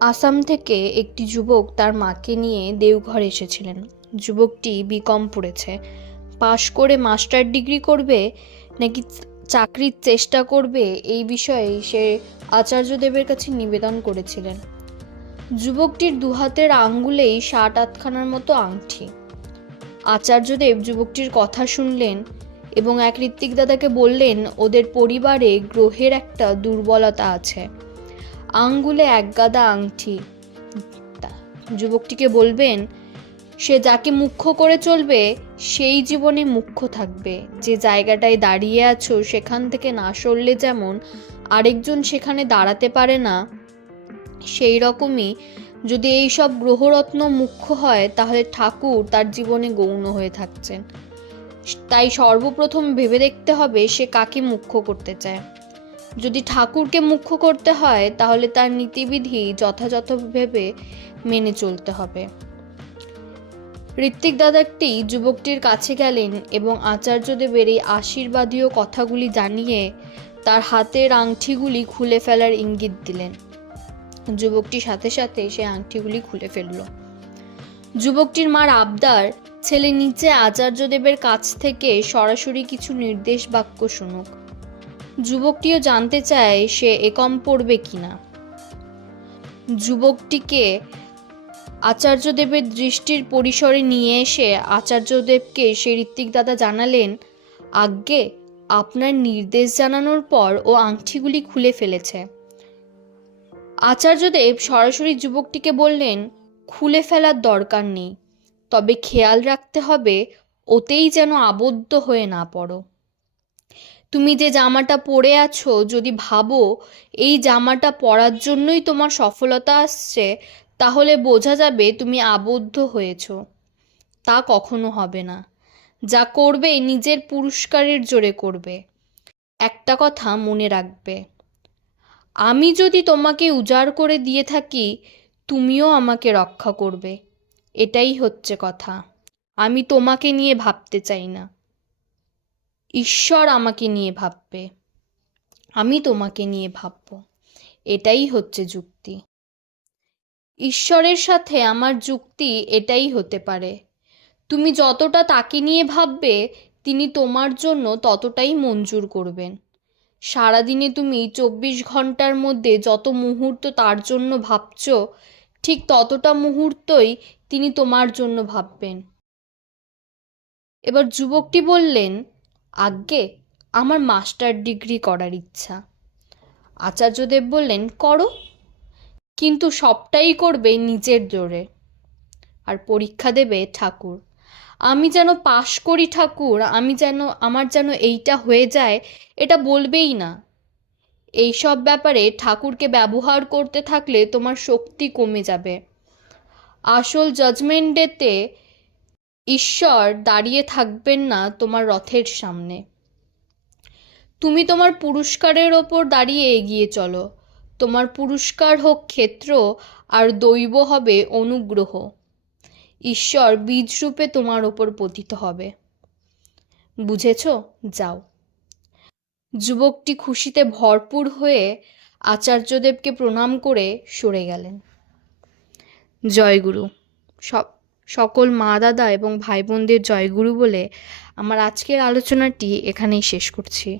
আসাম থেকে একটি যুবক তার মাকে নিয়ে দেওঘর এসেছিলেন। যুবকটি বিকম পড়েছে। পাশ করে মাস্টার ডিগ্রি করবে নাকি চাকরির চেষ্টা করবে এই বিষয়ে সে আচার্যদেবের কাছে নিবেদন করেছিলেন। যুবকটির দুহাতের আঙ্গুলেই 7-8খানার মতো আংটি। আচার্যদেব যুবকটির কথা শুনলেন এবং এক ঋত্বিক দাদাকে বললেন, ওদের পরিবারে গ্রহের একটা দুর্বলতা আছে। আঙ্গুলে এক গাদা আংটি। যুবকটিকে বলবেন, সে যাকে মুখ্য করে চলবে সেই জীবনে মুখ্য থাকবে। যে জায়গাটায় দাঁড়িয়ে আছো সেখান থেকে না সরলে যেমন আরেকজন সেখানে দাঁড়াতে পারে না, সেই রকমই যদি এই সব গ্রহরত্ন মুখ্য হয় তাহলে ঠাকুর তার জীবনে গৌণ হয়ে থাকছেন। তাই সর্বপ্রথম ভেবে দেখতে হবে সে কাকে মুখ্য করতে চায়। যদি ঠাকুরকে মুখ্য করতে হয় তাহলে তার নীতিবিধি যথাযথভাবে মেনে চলতে হবে। ঋত্বিক দাদাটি যুবকটির কাছে গেলেন এবং আচার্যদেবের এই আশীর্বাদীয় কথাগুলি জানিয়ে তার হাতের আংটিগুলি খুলে ফেলার ইঙ্গিত দিলেন। যুবকটির সাথে সাথে সে আংটিগুলি খুলে ফেলল। যুবকটির মার আবদার, ছেলে নিচে আচার্যদেবের কাছ থেকে সরাসরি কিছু নির্দেশ বাক্য শুনুক। যুবকটিও জানতে চায় সে একম পড়বে কিনা। যুবকটিকে আচার্যদেবের দৃষ্টির পরিসরে নিয়ে এসে আচার্যদেবকে সে ঋত্বিক দাদা জানালেন, আজ্ঞে, আপনার নির্দেশ জানানোর পর ও আংটিগুলি খুলে ফেলেছে। আচার্যদেব সরাসরি যুবকটিকে বললেন, খুলে ফেলার দরকার নেই, তবে খেয়াল রাখতে হবে ওতেই যেন আবদ্ধ হয়ে না পড়ো। তুমি যে জামাটা পরে আছো যদি ভাবো এই জামাটা পরার জন্যই তোমার সফলতা আসছে, তাহলে বোঝা যাবে তুমি আবদ্ধ হয়েছ। তা কখনো হবে না। যা করবে নিজের পুরস্কারের জোরে করবে। একটা কথা মনে রাখবে, আমি যদি তোমাকে উজাড় করে দিয়ে থাকি তুমিও আমাকে রক্ষা করবে। এটাই হচ্ছে কথা। আমি তোমাকে নিয়ে ভাবতে চাই না, ঈশ্বর আমাকে নিয়ে ভাববে, আমি তোমাকে নিয়ে ভাবব। এটাই হচ্ছে যুক্তি। ঈশ্বরের সাথে আমার যুক্তি এটাই হতে পারে, তুমি যতটা তাকে নিয়ে ভাববে তিনি তোমার জন্য ততটাই মঞ্জুর করবেন। সারাদিনে তুমি 24 ঘন্টার মধ্যে যত মুহূর্ত তার জন্য ভাবছ ঠিক ততটা মুহূর্তই তিনি তোমার জন্য ভাববেন। এবার যুবকটি বললেন, আজ্ঞে, আমার মাস্টার ডিগ্রি করার ইচ্ছা। আচার্যদেব বললেন, করো, কিন্তু সবটাই করবে নিজের জোরে। আর পরীক্ষা দেবে ঠাকুর। আমি যেন পাশ করি ঠাকুর, আমার যেন এইটা হয়ে যায়, এটা বলবেই না। এইসব ব্যাপারে ঠাকুরকে ব্যবহার করতে থাকলে তোমার শক্তি কমে যাবে। আসল জাজমেন্ট ডেতে ঈশ্বর দাঁড়িয়ে থাকবেন না তোমার রথের সামনে। তুমি তোমার পুরস্কারের ওপর দাঁড়িয়ে এগিয়ে চলো। তোমার পুরস্কার হোক ক্ষেত্র আর দৈব হবে অনুগ্রহ। ঈশ্বর বীজরূপে তোমার ওপর পতিত হবে। বুঝেছ? যাও। যুবকটি খুশিতে ভরপুর হয়ে আচার্যদেবকে প্রণাম করে সরে গেলেন। জয়গুরু। সকল মা দাদা এবং ভাই বোনদের জয়গুরু বলে আমার আজকের আলোচনাটি এখানেই শেষ করছি।